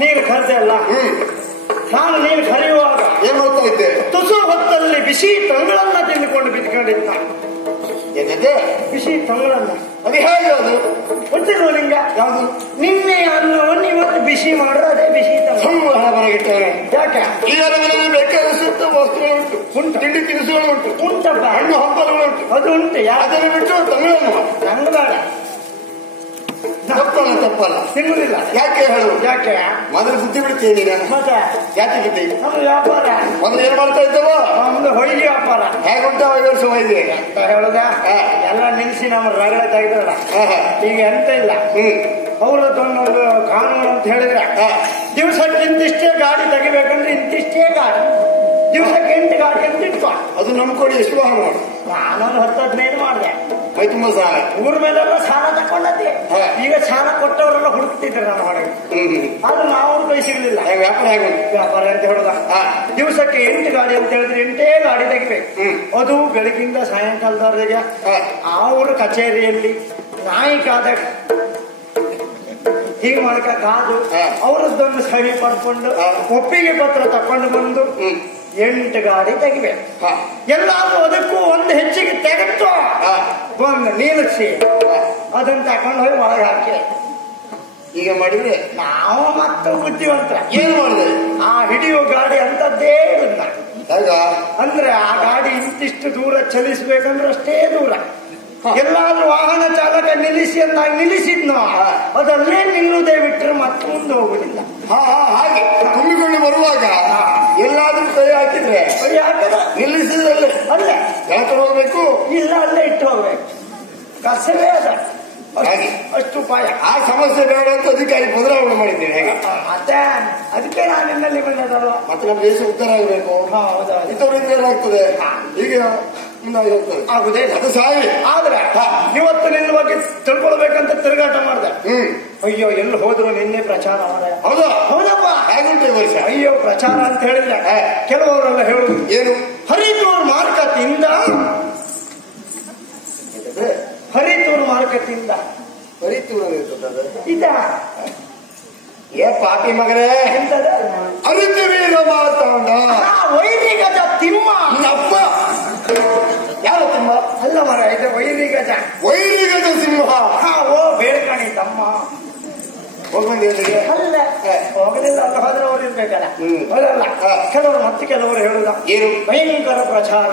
ನೀನು ಕರೆದೆ ಅಲ್ಲ, ನಾನು ನೀನು ಕರೆಯುವಾಗ ಏನ್ ಮಾಡ್ತಾ ಇದ್ದೆ? ತುಸು ಹೊತ್ತಲ್ಲಿ ಬಿಸಿ ತಂಗಳನ್ನ ತಿಂದುಕೊಂಡು ಬಿದ್ಕೊಂಡಿದ್ದ. ಏನಿದೆ? ಬಿಸಿ ತಂಗಳನ್ನ. ಅದು ಹೇಗೆ ಅದು? ಗೊತ್ತಿರುವ ಲಿಂಗ? ಯಾವುದು? ನಿನ್ನೆ ಅನ್ನವನ್ನು ಇವತ್ತು ಬಿಸಿ ಮಾಡ್ರೆ ಅದೇ ಬಿಸಿ ಸಂವಹನ ಹೊರಗಿಟ್ಟವನೆ. ಯಾಕೆ? ಈ ಮನೆಯಲ್ಲಿ ಬೇಕಾದಷ್ಟು ವಸ್ತುಗಳು ಉಂಟು, ತಿಂಡಿ ತಿನಿಸುಗಳು ಉಂಟು, ಉಂಟಪ್ಪ, ಹಣ್ಣು ಹಂಪಲುಗಳು ಉಂಟು. ಅದು ಉಂಟು. ಅದನ್ನು ಬಿಟ್ಟು ತಂಗಳನ್ನು ನಂಗೆ ಬೇಡ. ತಪ್ಪಲ್ಲ ತಿನ್ನುವುದಿಲ್ಲ. ಯಾಕೆ ಹೇಳು? ಯಾಕೆ? ಮೊದಲು ಬುದ್ಧಿ ಬಿಡ್ತೀನಿ ನಾನು. ಮತ್ತೆ ಯಾಕೆ ಬುದ್ಧಿ? ನಮ್ಮ ವ್ಯಾಪಾರ ಮೊದಲು ಏನ್ ಮಾಡ್ತಾ ಇದ್ದವ? ನಮ್ದು ಹೊಯ್ಗೆ ವ್ಯಾಪಾರ. ಹೇಗುಂಟ ವರ್ಷ ಹೋಯ್ದೆ ಅಂತ ಹೇಳುದ ಎಲ್ಲ ನಿಲ್ಸಿ ನಮ್ಮ ರಗಳೆ ತೆಗೆದಲ್ಲ. ಈಗ ಎಂತ ಇಲ್ಲ. ಅವ್ರದ್ದೊಂದೊಂದು ಕಾನೂನು ಅಂತ ಹೇಳಿದ್ರೆ ದಿವಸಕ್ಕೆ ಇಂತಿಷ್ಟೇ ಗಾಡಿ ತೆಗಿಬೇಕಂದ್ರೆ ಇಂತಿಷ್ಟೇ ಗಾಡಿ, ದಿವಸಕ್ಕೆ 8 ಗಾಡಿ ಅಂತ ಇಟ್ಕೊ. ಅದು ನಮ್ ಕೊಡಿ ಎಷ್ಟು ವಾಹನ ಮಾಡು. ನಾನೊಂದು 10-15 ಮಾಡಿದೆ. ಮೈ ತುಂಬಾ ಸಾಲ. ಊರ ಮೇಲೆಲ್ಲ ಸಾಲ ತಕೊಂಡದ್ದೆ. ಈಗ ಸಾಲ ಕೊಟ್ಟವರೆಲ್ಲ ಹುಡುಕ್ತಿದ್ರು ನನ್ನ ಹೊರಗೆ. ಅದು ನಾವು ಕೈ ಸಿಗ್ಲಿಲ್ಲ. ವ್ಯಾಪಾರ ಹೇಗುಂಟು? ವ್ಯಾಪಾರ ಅಂತ ಹೇಳುದ ದಿವಸಕ್ಕೆ 8 ಗಾಡಿ ಅಂತ ಹೇಳಿದ್ರೆ 8 ಗಾಡಿ ತೆಗಿಬೇಕು. ಅದು ಬೆಳಗಿಂದ ಸಾಯಂಕಾಲದವರೆಗೆ ಅವ್ರ ಕಚೇರಿಯಲ್ಲಿ ನಾಯಿಕಾದ ಹೀಗೆ ಮಾಡ್ಕ ಕಾದು ಅವರದ್ದೊಂದು ಸಹಿ ಪಡ್ಕೊಂಡು ಒಪ್ಪಿಗೆ ಪತ್ರ ತಕೊಂಡು ಬಂದು 8 ಗಾಡಿ ತೆಗಿಬೇಕು. ಎಲ್ಲಾದ್ರೂ ಅದಕ್ಕೂ ಒಂದು ಹೆಚ್ಚಿಗೆ ತೆಗೆದು ಬಂದು ನಿಲ್ಲಿಸಿ ಅದನ್ನ ತಕೊಂಡು ಹೋಗಿ ಒಳಗೆ ಹಾಕಿ. ಈಗ ಮಾಡಿದ್ರೆ ನಾವು ಮತ್ತೆ ಬುದ್ಧಿವಂತರ ಏನ್ ಮಾಡಿದೆ? ಆ ಹಿಡಿಯೋ ಗಾಡಿ ಅಂತದ್ದೇ ಇಲ್ಲ. ಅಂದ್ರೆ ಆ ಗಾಡಿ ಇಂತಿಷ್ಟು ದೂರ ಚಲಿಸ್ಬೇಕಂದ್ರೆ ಅಷ್ಟೇ ದೂರ. ಎಲ್ಲಾದ್ರೂ ವಾಹನ ಚಾಲಕ ನಿಲ್ಲಿಸಿ ಅಂದಾಗ ನಿಲ್ಲಿಸಿದ್ನೋ ಅದಲ್ಲೇ ನಿಲ್ಲುವುದೇ ಬಿಟ್ಟರೆ ಮತ್ತೆ ಮುಂದೆ ಹೋಗುದಿಲ್ಲ. ಹಾಗೆ ತುಂಬಿಕೊಂಡು ಬರುವಾಗ ಎಲ್ಲಾದ್ರೂ ಕೈ ಹಾಕಿದ್ರೆ ಕೈ ಹಾಕದ ನಿಲ್ಲಿಸಿದ್ರಲ್ಲೇ ಅಲ್ಲೇ ಕೆಳಕಡೆ ಹೋಗ್ಬೇಕು, ಇಲ್ಲ ಅಲ್ಲೇ ಇಟ್ಟು ಹೋಗ್ಬೇಕು. ಕಸವೇ ಅದ ಅಷ್ಟು ಉಪಾಯ. ಆ ಸಮಸ್ಯೆ ಬೇಡ ಅಂತ ಅಧಿಕಾರಿ ಬದಲಾವಣೆ ಮಾಡಿದ್ದೇನೆ. ಹೇಗೆ ಮತ್ತೆ ಅದಕ್ಕೆ ನಾನು ನಿನ್ನಲ್ಲಿ ಬಂದದಲ್ವ. ಮತ್ತೆ ನಮ್ಮ ದೇಶ ಉದ್ಧಾರ ಆಗಬೇಕು. ಇಂಥವ್ರಿಂದ ಏನಾಗ್ತದೆ? ಹೀಗೆ ಮುಂದಾಗಿ ಹೋಗ್ತದೆ. ಆಗುದೇ ಅದು ಸಾಯಿ. ಆದ್ರೆ ಇವತ್ತು ನಿನ್ನ ಬಗ್ಗೆ ತಿಳ್ಕೊಳ್ಬೇಕಂತ ತಿರುಗಾಟ ಮಾಡಿದೆ. ಅಯ್ಯೋ ಎಲ್ಲಿ ಹೋದ್ರು ನಿನ್ನೆ ಪ್ರಚಾರ ಮಾಡಿದೆ. ಹೌದಾ? ಹೌದಪ್ಪ. ಹೇಗುಂಟು ಈ ವರ್ಷ? ಅಯ್ಯೋ ಪ್ರಚಾರ ಅಂತ ಹೇಳಿದ್ರೆ ಕೆಲವರೆಲ್ಲ ಹೇಳುದು ಏನು? ಹರಿತೂರು ಮಾರುಕಟ್ಟೆಯಿಂದ ಹರಿತೂರು ಮಾರುಕಟ್ಟೆಯಿಂದ ಹರಿತೂರು ಇದ ಏ ಪಾಪಿ ಮಗನೇ ಎಂತದ ಅರಿತೀವೀರ ಮಾತಾಡ ವೈರಿಗಜ ತಿಮ್ಮ. ಅಪ್ಪ ಯಾರು ತಿಮ್ಮ? ಅಲ್ಲ ಮರ ಇದು ವೈರಿಗಜ. ವೈರಿಗಜ ಸಿಂಹ. ಓ ಬೇಡ್ಕಣಿ ತಮ್ಮ ಹೋಗ್ಬಂದಿಗೆ ಅಲ್ಲ ಹೋಗಲಿಲ್ಲ ಅಂತ ಹೋದ್ರೆ ಅವ್ರು ಇರ್ಬೇಕಲ್ಲ. ಹೋಗಲ್ಲ. ಕೆಲವರು ಮತ್ತೆ ಕೆಲವರು ಹೇಳುದ ಏನು? ಭಯಂಕರ ಪ್ರಚಾರ.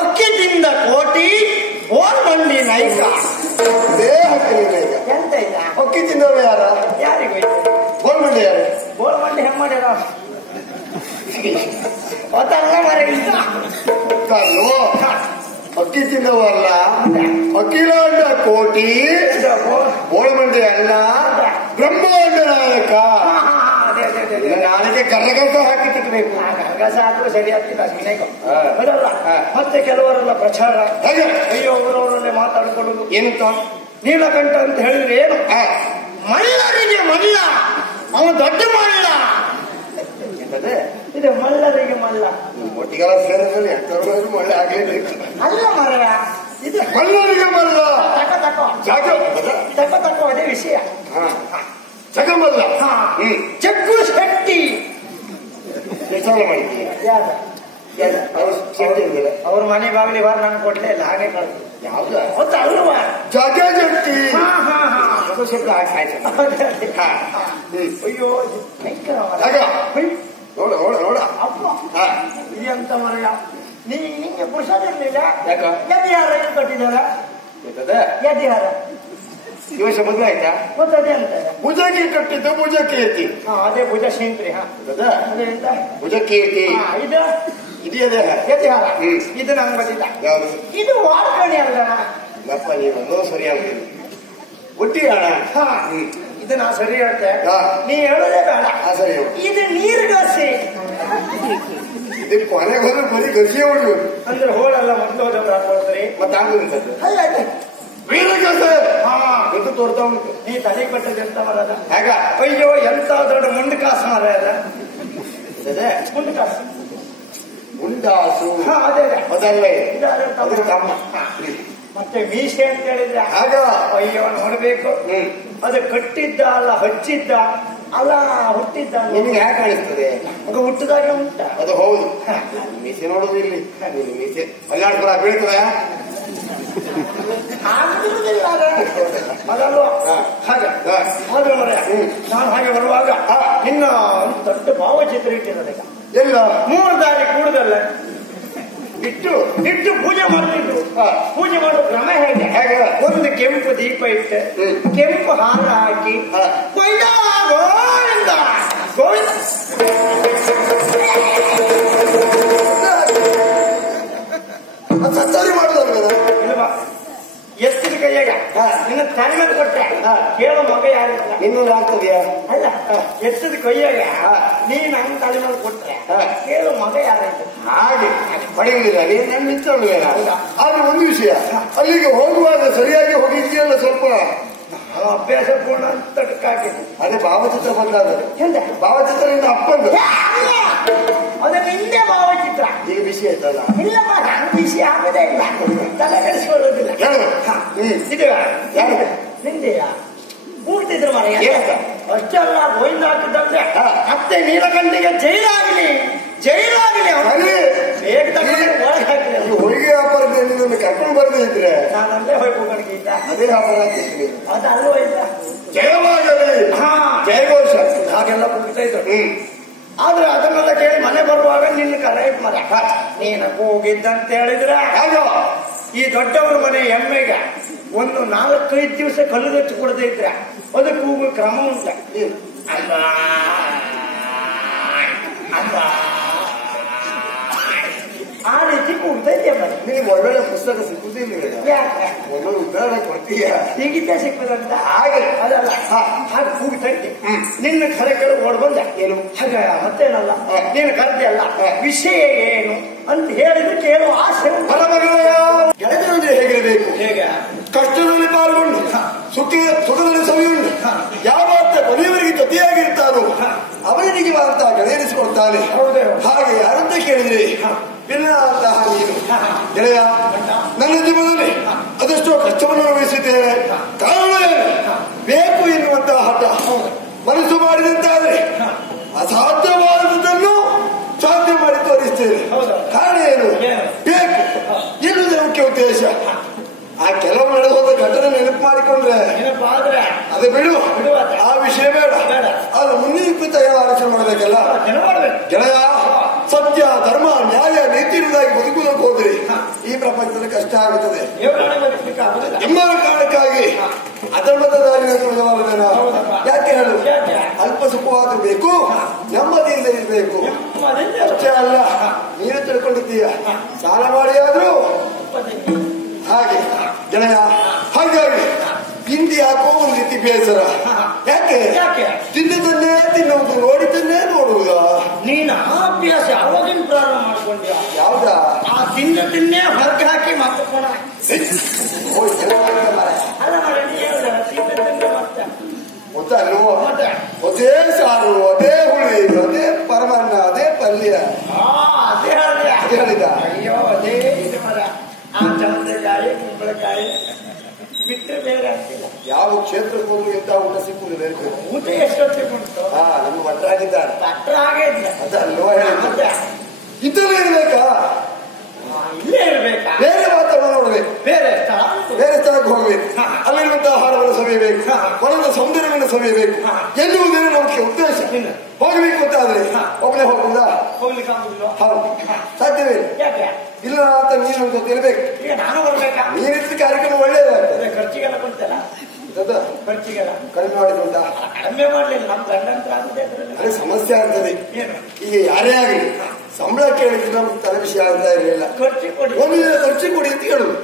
ಅಕ್ಕಿ ತಿಂದ ಕೋಟಿ ಓರ್ ಮಂಡಿ ನಾಯ್ಕ. ಎಂತ ಇಲ್ಲ ಅಕ್ಕಿ ತಿಂದವರು ಯಾರ? ಯಾರಿಗೂ ಬೋಲ್ ಮಂಡಿ ಯಾರು? ಬೋಲ್ ಮಂಡಿ ಹೆಂಗ್ ಮಾಡ್ಯಾರ ಗೊತ್ತಲ್ಲ ಮರ. ಅಲ್ವೋ ಅಕ್ಕಿ ತಿಂದವಲ್ಲ, ಅಖಿಲಾಂಡ ಕೋಟಿ ಬೋಲ್ ಮಂಡಿ ಅಲ್ಲ, ಬ್ರಹ್ಮಾಂಡ ನಾಯಕ. ನಾಳೆಗೆ ಕರ್ರಗಸ ಹಾಕಿ ತಿಕ್ಕಬೇಕು. ಕಸ ಹಾಕಲು ಸರಿ ಆಗ್ತಿಲ್ಲ ಅದಲ್ಲ. ಮತ್ತೆ ಕೆಲವರೆಲ್ಲ ಪ್ರಚಾರ ಅಯ್ಯೋ ಊರವರಲ್ಲೇ ಮಾತಾಡ್ಕೊಳ್ಳೋದು. ಏನಂತ? ನೀಲಕಂಠ ಅಂತ ಹೇಳಿದ್ರೆ ಏನು? ಮಲ್ಲರಿಗೆ ಮಲ್ಲ, ಅವ ದೊಡ್ಡ ಮಲ್ಲ. ಇದು ಮಲ್ಲರಿಗೆ ಮಲ್ಲ. ಒಟ್ಟಿಗೆಲ್ಲ ಸೇರಿದಲ್ಲಿ ಎಂತವ್ರು ಮಳ್ಳೆ ಆಗ್ಲೇಬೇಕು. ಅಲ್ಲ ಮರ ಇದು ಮಲ್ಲರಿಗೆ ಮಲ್ಲ. ತಕೋ ಅದೇ ವಿಷಯ. ಜಗಮಲ್ಲ. ಜಗ್ಗು ಶೆಟ್ಟಿ ಮಾಡಿದ್ದೀವಿ. ಅವ್ರ ಮನೆ ಬಾಗಿಲಿ ಬಾರ ನಂಗೆ ಕೊಡ್ಲೇ ಇಲ್ಲ. ಹಾಗೆ ಕಳ್ದು ಯಾವ್ದು ಗೊತ್ತ ಅಲ್ವಾ? ಜಗ ಜಟ್ಟಿ. ಅಯ್ಯೋ ಭಯಂಕರ ನೋಡ ನೋಡ ನೋಡ ಅಪ್ಪ ಇದಂತ ಮರ. ನಿಂಗೆ ಪುರುಷದಿರ್ಲಿಲ್ಲ. ಯದಿಹಾರ ಏನು ಕಟ್ಟಿದಾರ? ಯದಿಹಾರ ಈ ವರ್ಷ ಮದುವೆ ಆಯ್ತಾ? ಗೊತ್ತದೆ ಅಂತ ಭುಜಕ್ಕೆ ಕಟ್ಟಿದ್ದು ಭುಜಕ್ಕೆ ಎತ್ತಿ. ಅದೇ ಭುಜ ಶೇಂತ್ರಿ. ಭುಜಕ್ಕೆ ಎತ್ತಿ ಇದು ಇದೆಯದೇ ಯದಿಹಾರ. ಇದು ನಂಗೆ ಗೊತ್ತಿಲ್ಲ. ಯಾವುದು? ಇದು ವಾರ್ಕಣಿ ಅಲ್ಲ. ನಪ್ಪ ನೀವು ಸರಿ ಆಗ್ತೀನಿ ಒಟ್ಟಿ ಹಣ. ಇದು ನಾ ಸರಿ ಹೇಳ್ತೆ, ನೀ ಹೇಳೋದೇ ಬೇಡ. ಸರಿ. ಇದು ನೀರ್ಗಸಿ. ಇದಕ್ಕೆ ಕೊನೆಗೆ ಹೋದ್ರೆ ಬರೀ ಗಸಿಯೇ ಹೊಡ್ಬೋದು. ಅಂದ್ರೆ ಹೋಳೆಲ್ಲ ಮೊದಲು ಹೋದವ್ರು ಹಾಕೊಳ್ತೀರಿ. ಮತ್ತೆ ಆಗುವಂಥದ್ದು ಅಲ್ಲ ವೀರಗಸೆ ಇದು ತೋರ್ತಾ ಉಂಟು. ನೀ ತಲೆ ಕಟ್ಟದ ಎಂತ ಮರದ ಹೇಗ? ಅಯ್ಯೋ ಎಂತ ದೊಡ್ಡ ಮುಂಡು ಕಾಸು ಮರ ಅದ. ಮುಂಡು ಕಾಸು ಉಂಡಾಸು. ಅದೇ ಅದಲ್ಲ ತಮ್ಮ. ಮತ್ತೆ ಮೀಸೆ ಅಂತ ಹೇಳಿದ್ರೆ ಆಗ ಅಯ್ಯೋ ನೋಡ್ಬೇಕು. ಅದು ಕಟ್ಟಿದ್ದ ಅಲ್ಲ ಹಚ್ಚಿದ್ದ ಅಲ್ಲ ಹುಟ್ಟಿದ್ದ ನಿಮ್ಗೆ ಯಾಕೆ ಕಾಣಿಸ್ತದೆ? ಮಗ ಹುಟ್ಟಿದಾಗ ಉಂಟ. ಅದು ಹೌದು. ಮೀಸೆ ನೋಡುದು ಇಲ್ಲಿ ಮೀಸೆ ಮಲ್ನಾಡ್ಪುರ ಬೀಳ್ತದ ಅದಲ್ವಾ ಹಾಗೆ ಆದ್ರೆ ಮರ ನಾನು ಹಾಗೆ ಬರುವಾಗ ನಿನ್ನ ದೊಡ್ಡ ಭಾವಚಿತ್ರ ಇಟ್ಟಿರೋದೀಗ ಎಲ್ಲ 3 ದಾರಿ ಕೂಡದಲ್ಲ ಇಟ್ಟು ಪೂಜೆ ಮಾಡ್ತಿದ್ರು. ಪೂಜೆ ಮಾಡೋ ಕ್ರಮ ಹೇಗೆ? ಒಂದು ಕೆಂಪು ದೀಪ ಇಟ್ಟು ಕೆಂಪು ಹಾರ ಹಾಕಿ ಗೋವಿಂದ ಗೋವಿಂದ ಗೋವಿಂದ ಸಂಚಾರಿ ಮಾಡುದಲ್ವ? ಇಲ್ವಾ ಎತ್ತಿದ ಕೈಯಾಗ ನಿನ್ನ ತಲೆ ಮೇಲೆ ಕೊಟ್ಟೆ ಕೇಳೋ ಮಗ ಯಾರಿಲ್ಲ. ಇನ್ನೊಂದು ಆಗ್ತದ್ಯಾ? ಅಲ್ಲ ಎತ್ತಿದ ಕೈಯಾಗ ನೀ ನನ್ನ ತಲೆ ಮೇಲೆ ಕೊಟ್ರೆ ಕೇಳೋ ಮಗ ಯಾರಾಯ್ತು? ಹಾಗೆ ಪಡೆಯುವುದಿಲ್ಲ. ನೀನು ನನ್ನ ನಿಂತ್ಕೊಳ್ಳುವೇನ? ಆದ್ರೆ ಒಂದು ವಿಷಯ, ಅಲ್ಲಿಗೆ ಹೋಗುವಾಗ ಸರಿಯಾಗಿ ಹೋಗಿದ್ಯಲ್ಲ ಸ್ವಲ್ಪ ಅಭ್ಯಾಸ ಪೂರ್ಣ ಅಂತ ಹಾಕಿದ್ದು. ಅದೇ ಭಾವಚಿತ್ರ ಬಂದಾದ್ರೆ ಎಂದ ಭಾವಚಿತ್ರ ನಿನ್ನ ಅಪ್ಪಂದು ಅದ ನಿಂದೆ ಭಾವಚಿತ್ರ ಈಗ ಬಿಸಿ ಆಯ್ತಲ್ಲ? ಇಲ್ಲಪ್ಪ ನಾನು ಬಿಸಿ ಆಗದೇ ಇಲ್ಲ, ತಲೆ ಕೆಡಿಸ್ಕೊಳ್ಳೋದಿಲ್ಲ. ಇದು ಯಾರು? ನಿಂದೆಯಾ ಕೂಡ್ತಿದ್ರು ಮರ ಅಷ್ಟೆಲ್ಲ ಗೋವಿಂದ ಹಾಕಿದ್ದಂದ್ರೆ ಮತ್ತೆ ನೀಲಕಂಠಿಗೆ ಜೈಲಾಗಲಿ ಬೇಗ ತಗೊಂಡು ಒಳಗೆ ಹಾಕಿದೆ. ಹೊಯ್ಗೆ ವ್ಯಾಪಾರದ ನಿನ್ನನ್ನು ಕರ್ಕೊಂಡು ಬರದೇ ಇದ್ರೆ ನಾನು ಅಲ್ಲೇ ಹೋಗ್ಕೊಂಡಿದ್ದ ಅದೇ ವ್ಯಾಪಾರ ಆಗ್ತಿದ್ವಿ. ಅದು ಅಲ್ಲೂ ಇದ್ದ ಜಯವಾಗಲಿ ಜಯಘೋಷ ಹಾಗೆಲ್ಲ ಕೂಗ್ತಾ ಇದ್ರು. ಆದ್ರೆ ಅದನ್ನೆಲ್ಲ ಕೇಳಿ ಮನೆ ಬರುವಾಗ ನಿನ್ನ ಕರೆ ಮರ ನೀನು ಹೋಗಿದ್ದಂತ ಹೇಳಿದ್ರೆ ಈ ದೊಡ್ಡವ್ರ ಮನೆ ಎಮ್ಮೆಗೆ ಒಂದು 4-5 ದಿವಸ ಕಲ್ಲುಗಚ್ಚು ಕೊಡದೇ ಇದ್ರೆ ಅದಕ್ಕೆ ಕೂಗು ಕ್ರಮ ಉಂಟ. ಅಲ್ಲ ಅಲ್ಲ ಆ ರೀತಿ ಕೂಗ್ತಾ ಇದೆಯಾ ಬರೀ. ನಿನಗೆ ಒಳ್ಳೊಳ್ಳೆ ಪುಸ್ತಕ ಸಿಕ್ಕುದಿಲ್ಲ. ಯಾಕೆ ಒಳ್ಳೊಳ್ಳೆ ಉದಾಹರಣೆ ಕೊಡ್ತೀಯ? ಹೀಗಿದ್ದೇ ಸಿಕ್ಕದಂತ ಹಾಗೆ ಅದಲ್ಲ ಹಾಗೆ ಕೂಗ್ತಾ ಇದ್ದೆ. ನಿನ್ನ ಕರೆ ಕೇಳಿ ಓಡ್ ಬಂದ ಏನು ಹಾಗ ಮತ್ತೇನಲ್ಲ ನೀನು ಕರೆದೆ ಅಲ್ಲ ವಿಷಯ ಏನು ಅಂತ ಹೇಳಿದ್ರೆ ಕೇಳುವ ಆಸೆ. ಗೆಳೆಯರೊಂದಿಗೆ ಹೇಗಿರಬೇಕು? ಹೇಗೆ ಕಷ್ಟದಲ್ಲಿ ಪಾಲ್ಗೊಂಡು ಸುಖದಲ್ಲಿ ಸವಿಯುಂಡು ಯಾವ ಕೊನೆಯವರಿಗೆ ಜೊತೆಯಾಗಿರ್ತಾನೋ ಅವನಿಗೆ ಅಂತ ಗೆಳೆಯರಿಸಿಕೊಳ್ತಾನೆ. ಹಾಗೆ ಯಾರಂತ ಕೇಳಿದ್ರಿ ಪಿನ್ನಂತಹ ನೀನು ಗೆಳೆಯ ನನ್ನ ಜೀವನದಲ್ಲಿ ಅದೆಷ್ಟೋ ಕಷ್ಟವನ್ನು ಅನುಭವಿಸಿದ್ದೇನೆ. ಕಾರಣ ಬೇಕು ಎನ್ನುವಂತಹ ಹಠ ಮನಸ್ಸು ಮಾಡಿದಂತಾದ್ರೆ ಅಸಾಧ್ಯವಾದದನ್ನು ಸಾಧ್ಯ ಮಾಡಿ ತೋರಿಸ್ತೇನೆ. ಕಾರಣ ಏನು? ಬೇಕು ಎನ್ನುವುದೇ ಮುಖ್ಯ ಉದ್ದೇಶ. ಆ ಕೆಲವು ನಡೆದು ಹೋದ ಘಟನೆ ನೆನಪು ಮಾಡಿಕೊಂಡ್ರೆ ಅದೇ ಬಿಡು, ಆ ವಿಷಯ ಬೇಡ. ಆದ್ರೆ ಮುಂದಿನ ಆಲೋಚನೆ ಮಾಡಬೇಕಲ್ಲ ಗೆಳೆಯ. ಸತ್ಯ ಧರ್ಮ ನ್ಯಾಯ ನೀತಿ ಇರುವುದಾಗಿ ಬದುಕುವುದಕ್ಕೆ ಹೋದ್ರಿ ಈ ಪ್ರಪಂಚದಲ್ಲಿ ಕಷ್ಟ ಆಗುತ್ತದೆ ಎಂಬ ಕಾರಣಕ್ಕಾಗಿ ಅಧರ್ಮದ ದಾರಿನ ತುಳಿದವರದೇನ ಯಾಕೆ ಹೇಳು? ಅಲ್ಪ ಸುಖವಾದ್ರೂ ಬೇಕು, ನೆಮ್ಮದಿಯಿಂದ ಇರಬೇಕು. ಅಷ್ಟೇ ಅಲ್ಲ, ನೀನು ತಿಳ್ಕೊಂಡಿದ್ದೀಯ ಸಾಲ ಮಾಡಿ ಆದ್ರೂ ಹಾಗೆ ಗೆಳೆಯ. ಹಾಗಾಗಿ ಹಿಂದಿ ಯಾಕೋ ಒಂದು ರೀತಿ ಬೇಸರ. ಯಾಕೆ ತಿಂದಿದ್ದನ್ನೇ ತಿನ್ನುವುದು, ನೋಡಿದ್ದನ್ನೇ ನೋಡುವುದ? ನೀನು ಅಭ್ಯಾಸ ಯಾವಾಗಿನ ಪ್ರಾರಂಭ ಮಾಡ್ಕೊಂಡ್ಯಾ? ಯಾವ್ದ? ಆ ತಿನ್ನದನ್ನೇ ಹೊರಗೆ ಹಾಕಿ ಮಾಡ್ಕೊಂಡ ಗೊತ್ತಲ್ವ? ಅದೇ ಸಾರು, ಅದೇ ಹುಳಿ, ಅದೇ ಪರಮಾನ್ನ, ಅದೇ ಪಲ್ಯ. ಅದೇ ಹೇಳಿದ ಅಯ್ಯೋ ಅದೇ ಇದು ಮರ. ಆ ಚಂದ್ರಕಾಯಿ ಕುಂಬಳಕಾಯಿ ಬಿಟ್ಟರೆ ಬೇರೆ ಆಗ್ತಿಲ್ಲ. ಯಾವ ಕ್ಷೇತ್ರಕ್ಕೆ ಹೋದ್ರು ಇಂಥ ಊಟ ಸಿಕ್ಕುದಿಲ್ಲ. ಊಟ ಎಷ್ಟೊತ್ತಿಗೆ ಉಂಟು? ನಮ್ಮ ಭಟ್ರಾಗಿದ್ದಾರೆ. ಭಟ್ರ ಹಾಗೆ ಅದಲ್ವ ಹೇಳಿದ. ಇದ್ದಲ್ಲೇ ಇರ್ಬೇಕಾ? ಇಲ್ಲೇ ಇರ್ಬೇಕಾ? ಬೇರೆ ವಾತಾವರಣ ನೋಡ್ಬೇಕು, ಬೇರೆ ಸ್ಥಳಕ್ಕೆ ಹೋಗ್ಬೇಕು, ಅಲ್ಲಿರುವಂತಹ ಆಹಾರವನ್ನು ಸವಿಯಬೇಕು, ಹೊಲದ ಸೌಂದರ್ಯವನ್ನು ಸವಿಯಬೇಕು ಎನ್ನುವುದೇನು ನಮಗೆ ಉದ್ದೇಶ. ಹೋಗ್ಬೇಕು ಅಂತ ಆದ್ರೆ ಒಬ್ಬನೇ ಹೋಗುವುದಾ? ಹೌದು, ಸಾಧ್ಯವೇ ಇಲ್ಲ ಅಂತ ನೀನು ಜೊತೆ ಇರ್ಬೇಕು. ಈಗ ನಾನು ಬರ್ಬೇಕಾ? ನೀನಿದ್ದ ಕಾರ್ಯಕ್ರಮ ಒಳ್ಳೇದಾಗ್ತದೆ. ಖರ್ಚಿಗೆಲ್ಲ ಕೊಡ್ತೇನೆ, ಖರ್ಚಿಗೆಲ್ಲ ಕಡಿಮೆ ಮಾಡಿದ್ರಿಂದ ಕಡಿಮೆ ಮಾಡ್ಲಿಲ್ಲ. ನಮ್ ಗಂಡಂತ್ರ ಆಗುತ್ತೆ ಅದೇ ಸಮಸ್ಯೆ ಆಗ್ತದೆ. ಈಗ ಯಾರೇ ಆಗಲಿ ಸಂಬಳ ಕೇಳಿದ್ರೆ ನಮ್ಗೆ ತಲೆ ವಿಷಯ ಆಗ್ತಾ ಇರಲಿಲ್ಲ. ಖರ್ಚಿ ಕೊಡಿ, ಒಂದು ಖರ್ಚಿ ಕೊಡಿ ಅಂತ ಹೇಳುದು.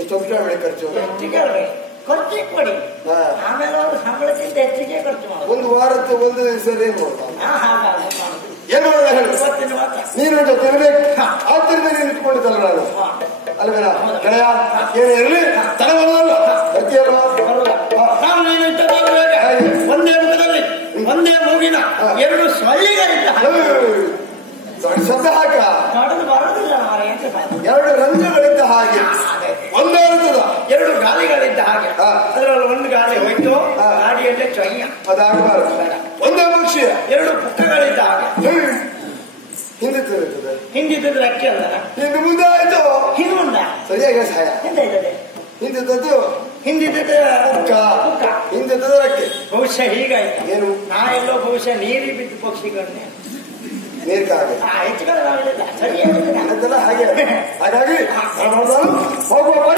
ಎಷ್ಟೊಂದು ಬೇಡ ಖರ್ಚು ಖರ್ಚಿ ಕೊಡಿ, ಆಮೇಲೆ ಅವರು ಸಂಬಳಕ್ಕಿಂತ ಹೆಚ್ಚಿಗೆ ಖರ್ಚು ಮಾಡೋದು. ಒಂದು ವಾರದ್ದು ಒಂದು ದಿವಸ ಏನ್ ಮಾಡೋದು? ಏನ್ ಮಾಡೋದ ಹೇಳು? ನೀನು ಜೊತೆ ಇರ್ಬೇಕು. ಆದ್ದರಿಂದ ನೀನು ಇಟ್ಕೊಂಡಿದ್ದಲ್ಲ ನಾನು ಅಲ್ವೇನ ಗೆಳೆಯ? ಏನೇ ಇರಲಿ ತಲೆ ಬರೋದಲ್ಲ ಗತಿಯಲ್ಲ. ಒಂದೇ ಮುಖದಲ್ಲಿ ಒಂದೇ ಮೂಗಿನ 2 ಸೊಳ್ಳಿಗಳಿಂದ ಶಬ್ದ ಹಾಕ ಬರೋದಿಲ್ಲ. 2 ರಂಧ್ರಗಳಿದ್ದ ಹಾಗೆ ಒಂದೇ ಇರ್ತದ. ಎರಡು ಗಾಲಿಗಳಿದ್ದ ಹಾಗೆ. ಅದರಲ್ಲಿ ಒಂದು ಗಾಲಿ ಹೋಯ್ತು, ಗಾಡಿಯಲ್ಲೇ ಚೊಯ್ಯ. ಅದಾಗಬಾರದು. ಒಂದೇ ಪಕ್ಷಿ ಎರಡು ಪುಕ್ಕಗಳಿದ್ದ ಹಾಗೆ. ಹಿಂದಿರ್ತದೆ. ಹಿಂದಿದ್ರೆ ಅಕ್ಕಿ ಅಲ್ಲ, ಹಿಂದೆ ಮುಂದೆ ಆಯ್ತು. ಹಿಂದ ಸರಿಯಾಗಿ ಸಹಾಯ. ಎಂತ ಇದ್ದದೆ ಹಿಂದಿದ್ದದ್ದು ಹಿಂದಿದ್ದ ಪುಕ್ಕ, ಹಿಂದಿದ್ದದ ಅಕ್ಕಿ. ಬಹುಶಃ ಹೀಗಾಯ್ತು. ಏನು ನಾ ಎಲ್ಲೋ ಬಹುಶಃ ನೀರಿ ಬಿದ್ದು ಪಕ್ಷಿಗಳನ್ನೇ ನೀರ್ಕಾಗ ಹೆಚ್ಚುಗಳಿಲ್ಲ. ಸರಿಯಾಗಿ ಹಾಗೆ. ಹಾಗಾಗಿ ಹೋಗುವ